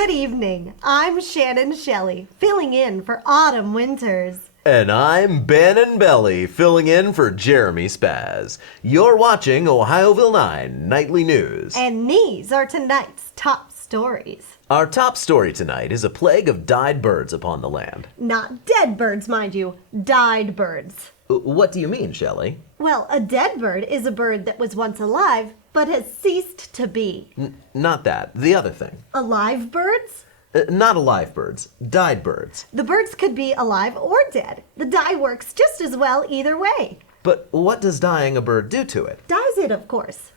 Good evening. I'm Shannon Shelley, filling in for Autumn Winters. And I'm Bannon Belly, filling in for Jeremy Spaz. You're watching Ohioville 9 Nightly News. And these are tonight's top stories. Our top story tonight is a plague of died birds upon the land. Not dead birds, mind you, died birds. What do you mean, Shelley? Well, a dead bird is a bird that was once alive, but has ceased to be. Not that. The other thing. Alive birds? Not alive birds. Died birds. The birds could be alive or dead. The dye works just as well either way. But what does dyeing a bird do to it? Dyes it, of course.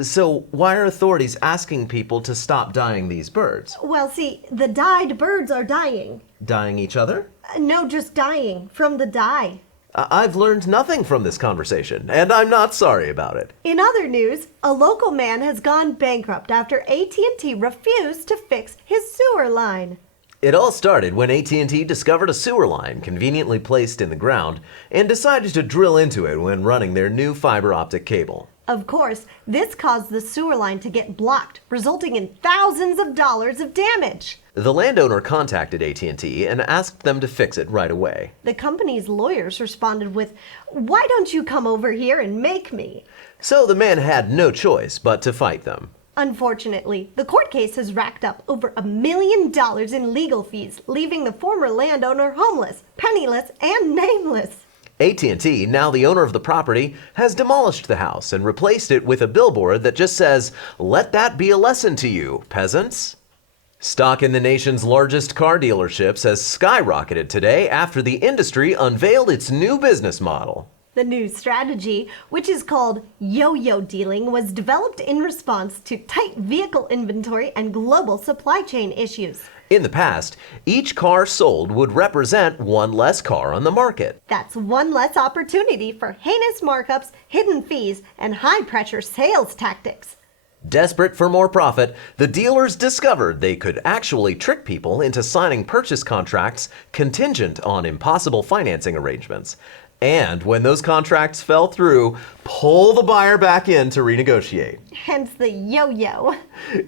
So why are authorities asking people to stop dyeing these birds? Well, see, the dyed birds are dying. Dyeing each other? No, just dying from the dye. I've learned nothing from this conversation, and I'm not sorry about it. In other news, a local man has gone bankrupt after AT&T refused to fix his sewer line. It all started when AT&T discovered a sewer line conveniently placed in the ground and decided to drill into it when running their new fiber optic cable. Of course, this caused the sewer line to get blocked, resulting in thousands of dollars of damage. The landowner contacted AT&T and asked them to fix it right away. The company's lawyers responded with, "Why don't you come over here and make me?" So the man had no choice but to fight them. Unfortunately, the court case has racked up over $1 million in legal fees, leaving the former landowner homeless, penniless, and nameless. AT&T, now the owner of the property, has demolished the house and replaced it with a billboard that just says, "Let that be a lesson to you, peasants." Stock in the nation's largest car dealerships has skyrocketed today after the industry unveiled its new business model. The new strategy, which is called yo-yo dealing, was developed in response to tight vehicle inventory and global supply chain issues. In the past, each car sold would represent one less car on the market. That's one less opportunity for heinous markups, hidden fees, and high-pressure sales tactics. Desperate for more profit, the dealers discovered they could actually trick people into signing purchase contracts contingent on impossible financing arrangements. And when those contracts fell through, pull the buyer back in to renegotiate. Hence the yo-yo.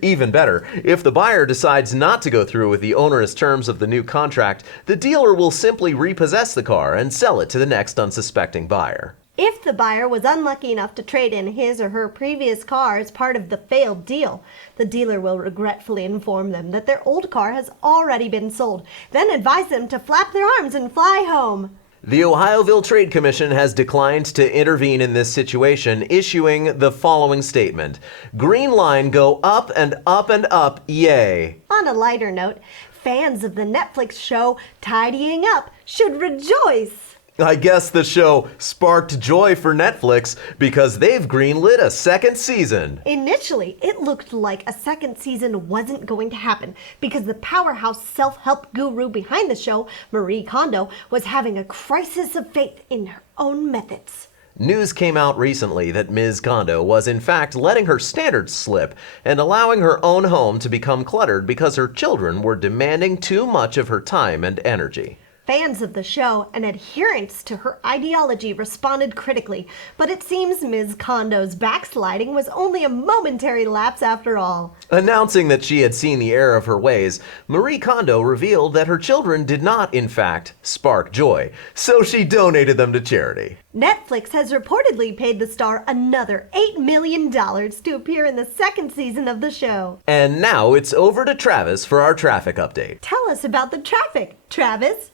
Even better, if the buyer decides not to go through with the onerous terms of the new contract, the dealer will simply repossess the car and sell it to the next unsuspecting buyer. If the buyer was unlucky enough to trade in his or her previous car as part of the failed deal, the dealer will regretfully inform them that their old car has already been sold, then advise them to flap their arms and fly home. The Ohioville Trade Commission has declined to intervene in this situation, issuing the following statement: "Green line go up and up and up, yay." On a lighter note, fans of the Netflix show Tidying Up should rejoice. I guess the show sparked joy for Netflix because they've greenlit a second season. Initially, it looked like a second season wasn't going to happen because the powerhouse self-help guru behind the show, Marie Kondo, was having a crisis of faith in her own methods. News came out recently that Ms. Kondo was in fact letting her standards slip and allowing her own home to become cluttered because her children were demanding too much of her time and energy. Fans of the show and adherents to her ideology responded critically, but it seems Ms. Kondo's backsliding was only a momentary lapse after all. Announcing that she had seen the error of her ways, Marie Kondo revealed that her children did not, in fact, spark joy, so she donated them to charity. Netflix has reportedly paid the star another $8 million to appear in the second season of the show. And now it's over to Travis for our traffic update. Tell us about the traffic, Travis.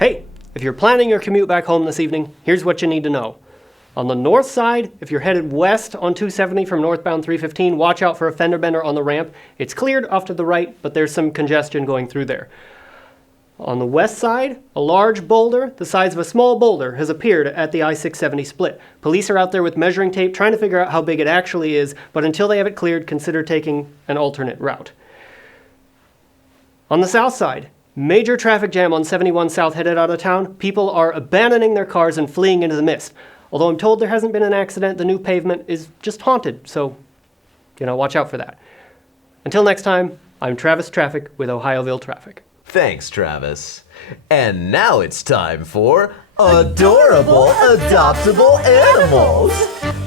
Hey, if you're planning your commute back home this evening, here's what you need to know. On the north side, if you're headed west on 270 from northbound 315, watch out for a fender bender on the ramp. It's cleared off to the right, but there's some congestion going through there. On the west side, a large boulder the size of a small boulder has appeared at the I-670 split. Police are out there with measuring tape trying to figure out how big it actually is, but until they have it cleared, consider taking an alternate route. On the south side, major traffic jam on 71 South headed out of town. People are abandoning their cars and fleeing into the mist. Although I'm told there hasn't been an accident, the new pavement is just haunted, so, watch out for that. Until next time, I'm Travis Traffic with Ohioville Traffic. Thanks, Travis. And now it's time for Adorable Adoptable Animals.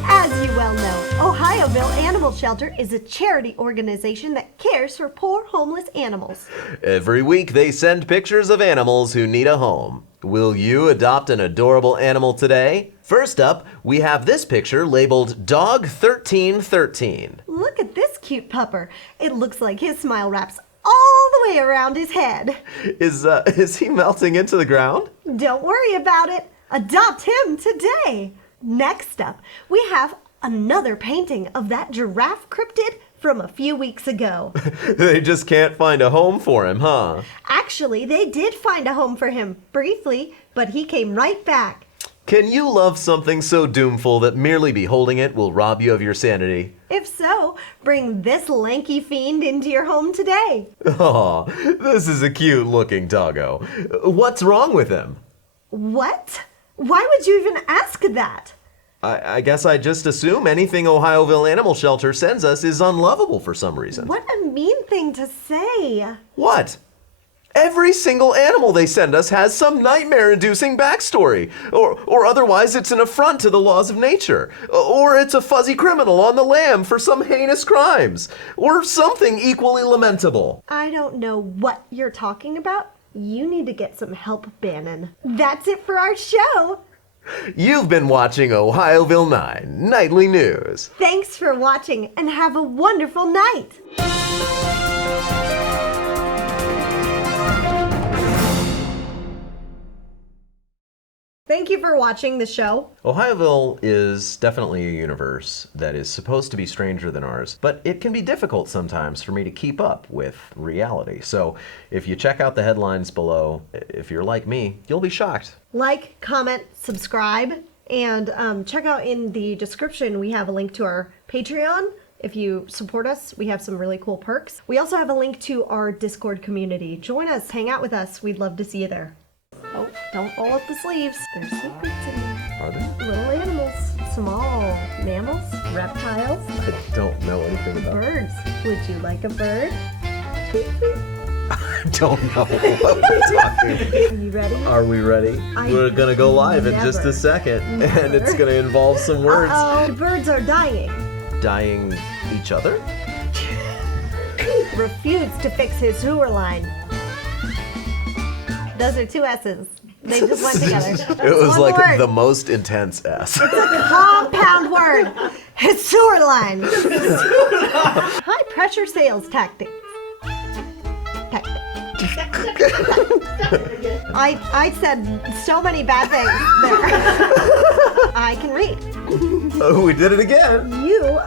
As you well know, Ohioville Animal Shelter is a charity organization that cares for poor homeless animals. Every week they send pictures of animals who need a home. Will you adopt an adorable animal today? First up, we have this picture labeled Dog 1313. Look at this cute pupper. It looks like his smile wraps all the way around his head. Is he melting into the ground? Don't worry about it. Adopt him today. Next up, we have another painting of that giraffe cryptid from a few weeks ago. They just can't find a home for him, huh? Actually, they did find a home for him briefly, but he came right back. Can you love something so doomful that merely beholding it will rob you of your sanity? If so, bring this lanky fiend into your home today. Aw, this is a cute looking doggo. What's wrong with him? What? Why would you even ask that? I guess I just assume anything Ohioville Animal Shelter sends us is unlovable for some reason. What a mean thing to say. What? Every single animal they send us has some nightmare-inducing backstory. Or otherwise it's an affront to the laws of nature. Or it's a fuzzy criminal on the lam for some heinous crimes. Or something equally lamentable. I don't know what you're talking about. You need to get some help, Bannon. That's it for our show. You've been watching Ohioville 9 Nightly News. Thanks for watching and have a wonderful night. Thank you for watching the show. Ohioville is definitely a universe that is supposed to be stranger than ours, but it can be difficult sometimes for me to keep up with reality. So if you check out the headlines below, if you're like me, you'll be shocked. Like, comment, subscribe, and check out in the description we have a link to our Patreon. If you support us, we have some really cool perks. We also have a link to our Discord community. Join us, hang out with us. We'd love to see you there. Oh, don't roll up the sleeves. There's secrets in there. Are there? Little animals, small mammals, reptiles, I don't know anything about birds. Would you like a bird? I don't know what we're talking. Are you ready? Are we ready? We're gonna go live in just a second, and it's gonna involve some words. Uh-oh, the birds are dying. Dying each other? Refused to fix his sewer line. Those are two S's. They just went together. It was One like word. the most intense S. Compound word. His sewer line. High pressure sales tactics. I said so many bad things there. I can read. Oh, we did it again. You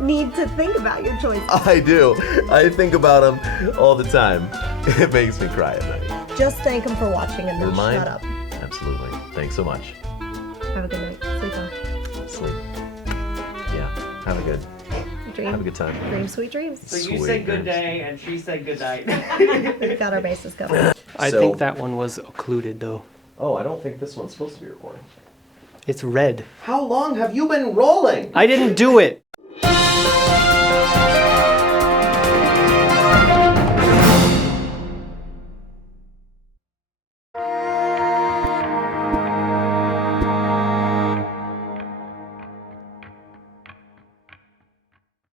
need to think about your choices. I do. I think about them all the time. It makes me cry at night. Just thank him for watching and then Remind? shut up. Absolutely. Thanks so much. Have a good night. Sleep well. Sleep. Yeah. Have a good Dream. time. Dream sweet dreams. So you Sweet said good dreams. day and she said good night. We've got our bases covered. I So- think that one was occluded though. Oh, I don't think this one's supposed to be recording. It's red. How long have you been rolling? I didn't do it.